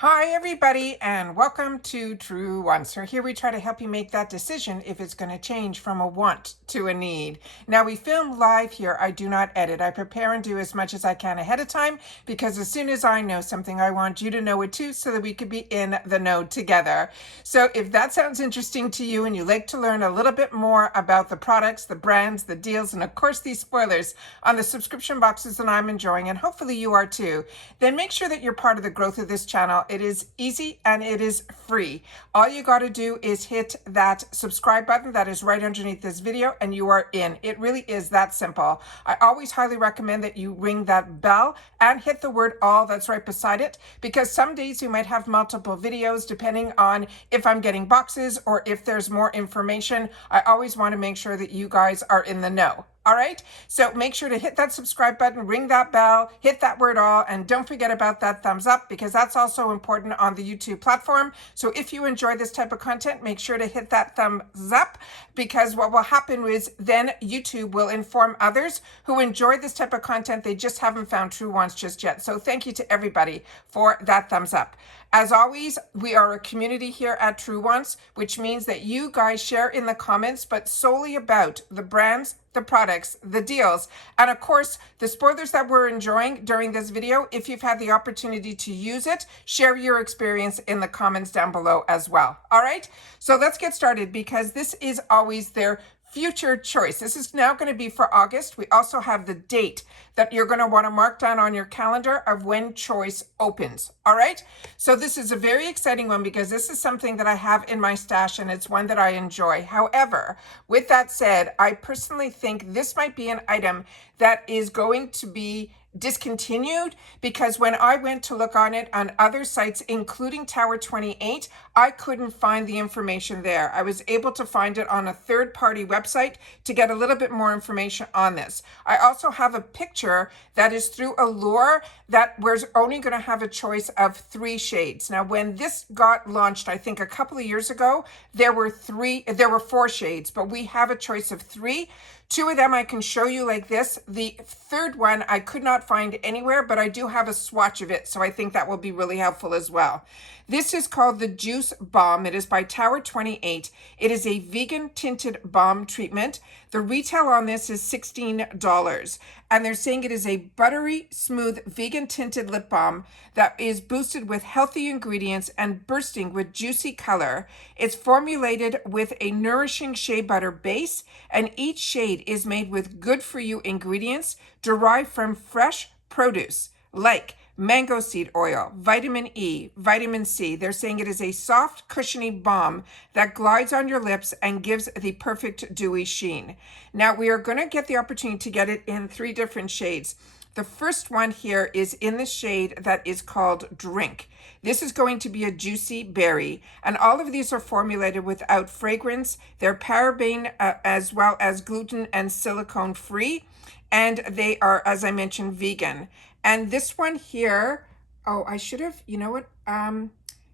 Hi everybody and welcome to Truewants. So here we try to help you make that decision if it's going to change from a want to a need. Now we film live here. I do not edit. I prepare and do as much as I can ahead of time because as soon as I know something, I want you to know it too so that we could be in the know together. So if that sounds interesting to you and you like to learn a little bit more about the products, the brands, the deals, and of course these spoilers on the subscription boxes that I'm enjoying, and hopefully you are too, then make sure that you're part of the growth of this channel. It is easy and it is free. All you got to do is hit that subscribe button that is right underneath this video and you are in. It really is that simple. I always highly recommend that you ring that bell and hit the word all that's right beside it, because some days you might have multiple videos depending on if I'm getting boxes or if there's more information. I always want to make sure that you guys are in the know. All right, so make sure to hit that subscribe button, ring that bell, hit that word all, and don't forget about that thumbs up because that's also important on the YouTube platform. So if you enjoy this type of content, make sure to hit that thumbs up, because what will happen is then YouTube will inform others who enjoy this type of content. They just haven't found Truewants just yet. So thank you to everybody for that thumbs up. As always, we are a community here at Truewants, which means that you guys share in the comments, but solely about the brands, the products, the deals, and of course, the spoilers that we're enjoying during this video. If you've had the opportunity to use it, share your experience in the comments down below as well. All right, so let's get started because this is always their future choice. This is now going to be for August. We also have the date that you're going to want to mark down on your calendar of when choice opens. All right. So this is a very exciting one because this is something that I have in my stash and it's one that I enjoy. However, with that said, I personally think this might be an item that is going to be discontinued, because when I went to look on it on other sites, including Tower 28, I couldn't find the information there. I was able to find it on a third-party website to get a little bit more information on this. I also have a picture that is through Allure that we're only going to have a choice of 3 shades. Now, when this got launched, I think a couple of years ago, there were 4 shades, but we have a choice of 3. 2 of them I can show you like this. The third one I could not find anywhere, but I do have a swatch of it, so I think that will be really helpful as well. This is called the Juice Balm. It is by Tower 28. It is a vegan tinted balm treatment. The retail on this is $16, and they're saying it is a buttery smooth vegan tinted lip balm that is boosted with healthy ingredients and bursting with juicy color. It's formulated with a nourishing shea butter base, and each shade is made with good for you ingredients derived from fresh produce like mango seed oil, vitamin E, vitamin C. They're saying it is a soft, cushiony balm that glides on your lips and gives the perfect dewy sheen. Now, we are going to get the opportunity to get it in 3 different shades. The first one here is in the shade that is called Drink. This is going to be a juicy berry, and all of these are formulated without fragrance. They're paraben as well as gluten and silicone free, and they are, as I mentioned, vegan. And this one here, oh, I should have, you know what?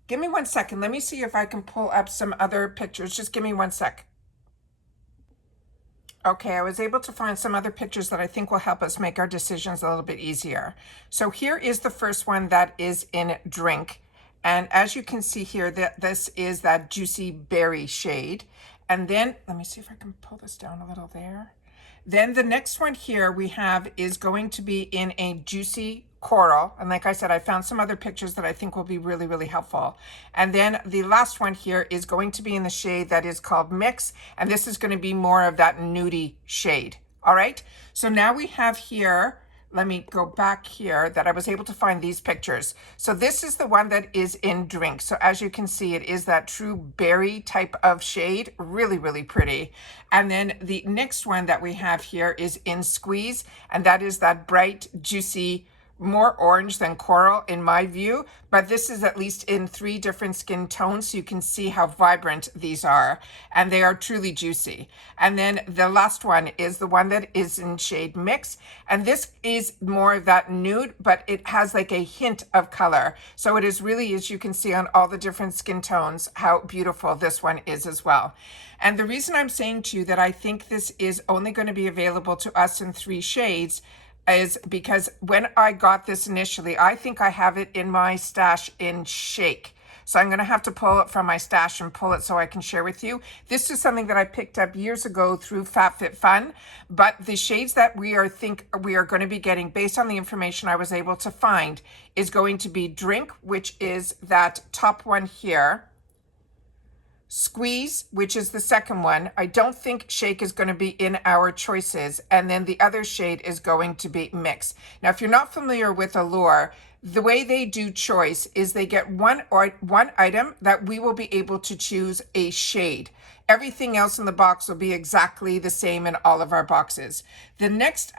Give me 1 second. Let me see if I can pull up some other pictures. Just give me 1 sec. Okay, I was able to find some other pictures that I think will help us make our decisions a little bit easier. So here is the first one that is in Drink. And as you can see here, that this is that juicy berry shade. And then, let me see if I can pull this down a little there. Then the next one here we have is going to be in a juicy coral. And like I said, I found some other pictures that I think will be really, really helpful. And then the last one here is going to be in the shade that is called Mix. And this is going to be more of that nudie shade. All right. So now we have here, let me go back here, that I was able to find these pictures. So this is the one that is in Drink. So as you can see, it is that true berry type of shade. Really, really pretty. And then the next one that we have here is in Squeeze. And that is that bright, juicy, more orange than coral in my view, but this is at least in 3 different skin tones, so you can see how vibrant these are, and they are truly juicy. And then the last one is the one that is in shade Mix, and this is more of that nude, but it has like a hint of color. So it is really, as you can see on all the different skin tones, how beautiful this one is as well. And the reason I'm saying to you that I think this is only going to be available to us in 3 shades is because when I got this initially, I think I have it in my stash in Shake. So I'm going to have to pull it from my stash and pull it so I can share with you. This is something that I picked up years ago through FabFitFun, but the shades that we are going to be getting based on the information I was able to find is going to be Drink, which is that top one here. Squeeze, which is the second one. I don't think Shake is going to be in our choices. And then the other shade is going to be Mix. Now, if you're not familiar with Allure, the way they do choice is they get one item that we will be able to choose a shade. Everything else in the box will be exactly the same in all of our boxes. The next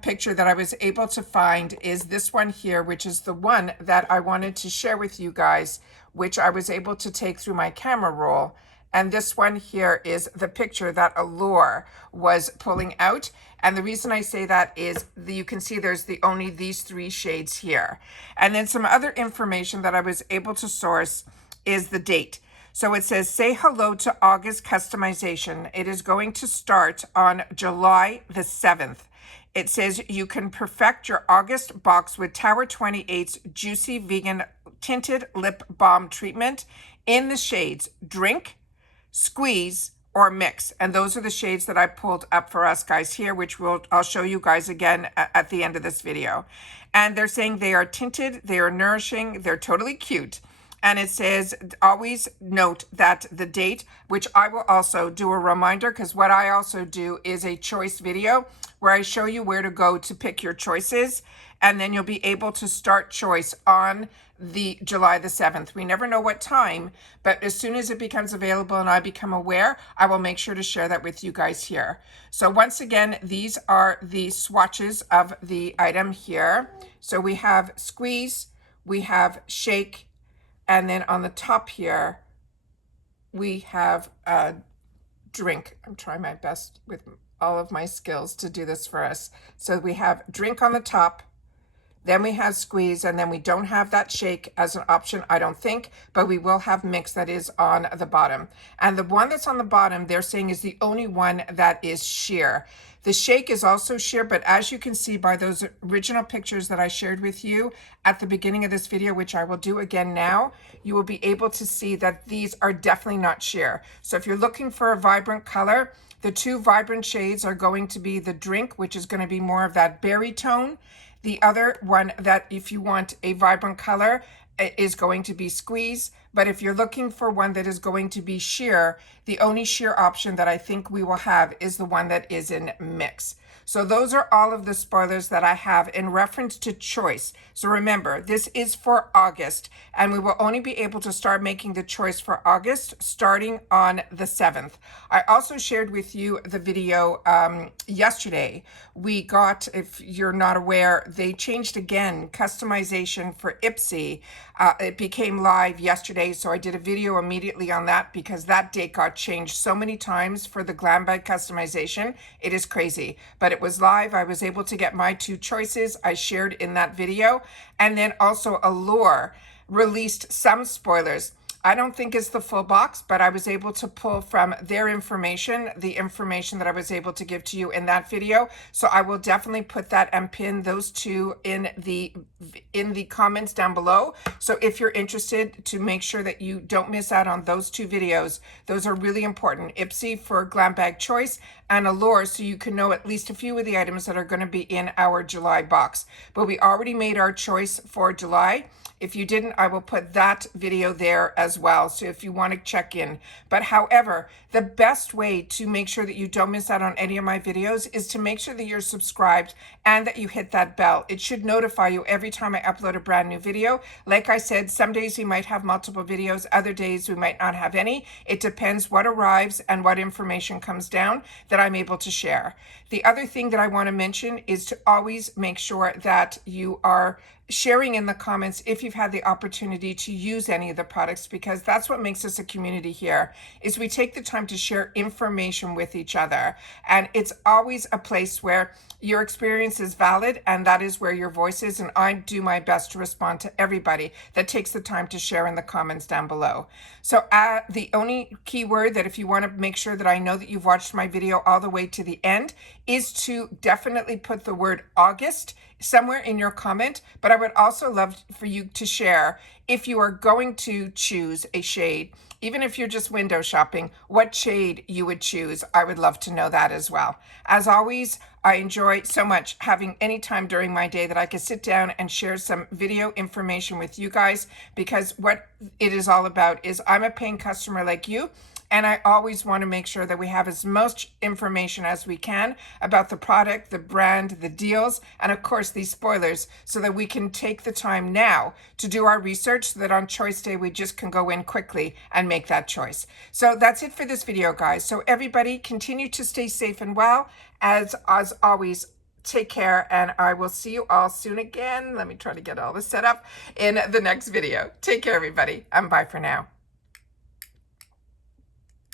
picture that I was able to find is this one here, which is the one that I wanted to share with you guys, which I was able to take through my camera roll. And this one here is the picture that Allure was pulling out. And the reason I say that is you can see there's only these 3 shades here. And then some other information that I was able to source is the date. So it says, say hello to August customization. It is going to start on July the 7th. It says you can perfect your August box with Tower 28's Juicy Vegan Tinted Lip Balm Treatment in the shades Drink, Squeeze, or Mix. And those are the shades that I pulled up for us guys here, which I'll show you guys again at the end of this video. And they're saying they are tinted, they are nourishing, they're totally cute. And it says, always note that the date, which I will also do a reminder, because what I also do is a choice video where I show you where to go to pick your choices. And then you'll be able to start choice on the July the 7th. We never know what time, but as soon as it becomes available and I become aware, I will make sure to share that with you guys here. So once again, these are the swatches of the item here. So we have Squeeze, we have Shake, and then on the top here, we have Drink. I'm trying my best with all of my skills to do this for us. So we have Drink on the top, then we have Squeeze, and then we don't have that Shake as an option, I don't think, but we will have Mix that is on the bottom. And the one that's on the bottom, they're saying is the only one that is sheer. The Shake is also sheer, but as you can see by those original pictures that I shared with you at the beginning of this video, which I will do again now, you will be able to see that these are definitely not sheer. So if you're looking for a vibrant color, the 2 vibrant shades are going to be the Drink, which is going to be more of that berry tone. The other one that if you want a vibrant color is going to be Squeeze. But if you're looking for one that is going to be sheer, the only sheer option that I think we will have is the one that is in Mix. So those are all of the spoilers that I have in reference to choice. So remember, this is for August, and we will only be able to start making the choice for August starting on the 7th. I also shared with you the video yesterday. We got, if you're not aware, they changed again customization for Ipsy. It became live yesterday, so I did a video immediately on that because that date got changed so many times for the glam bag customization. It is crazy, but it was live. I was able to get my 2 choices I shared in that video. And then also Allure released some spoilers. I don't think it's the full box, but I was able to pull from their information, the information that I was able to give to you in that video. So I will definitely put that and pin those 2 in the comments down below. So if you're interested, to make sure that you don't miss out on those 2 videos, those are really important. Ipsy for glam bag choice and Allure, so you can know at least a few of the items that are going to be in our July box. But we already made our choice for July. If you didn't, I will put that video there as well. So if you want to check in. But however, the best way to make sure that you don't miss out on any of my videos is to make sure that you're subscribed and that you hit that bell. It should notify you every time I upload a brand new video. Like I said, some days we might have multiple videos, other days we might not have any. It depends what arrives and what information comes down that I'm able to share. The other thing that I want to mention is to always make sure that you are sharing in the comments if you've had the opportunity to use any of the products, because that's what makes us a community here, is we take the time to share information with each other. And it's always a place where your experience is valid, and that is where your voice is. And I do my best to respond to everybody that takes the time to share in the comments down below. So the only keyword that, if you want to make sure that I know that you've watched my video all the way to the end, is to definitely put the word August somewhere in your comment. But I would also love for you to share, if you are going to choose a shade, even if you're just window shopping, what shade you would choose. I would love to know that as well. As always, I enjoy so much having any time during my day that I can sit down and share some video information with you guys, because what it is all about is I'm a paying customer like you, and I always want to make sure that we have as much information as we can about the product, the brand, the deals, and of course these spoilers, so that we can take the time now to do our research, so that on choice day we just can go in quickly and make that choice. So that's it for this video, guys. So everybody continue to stay safe and well. As always, take care, and I will see you all soon again. Let me try to get all this set up in the next video. Take care, everybody, and bye for now.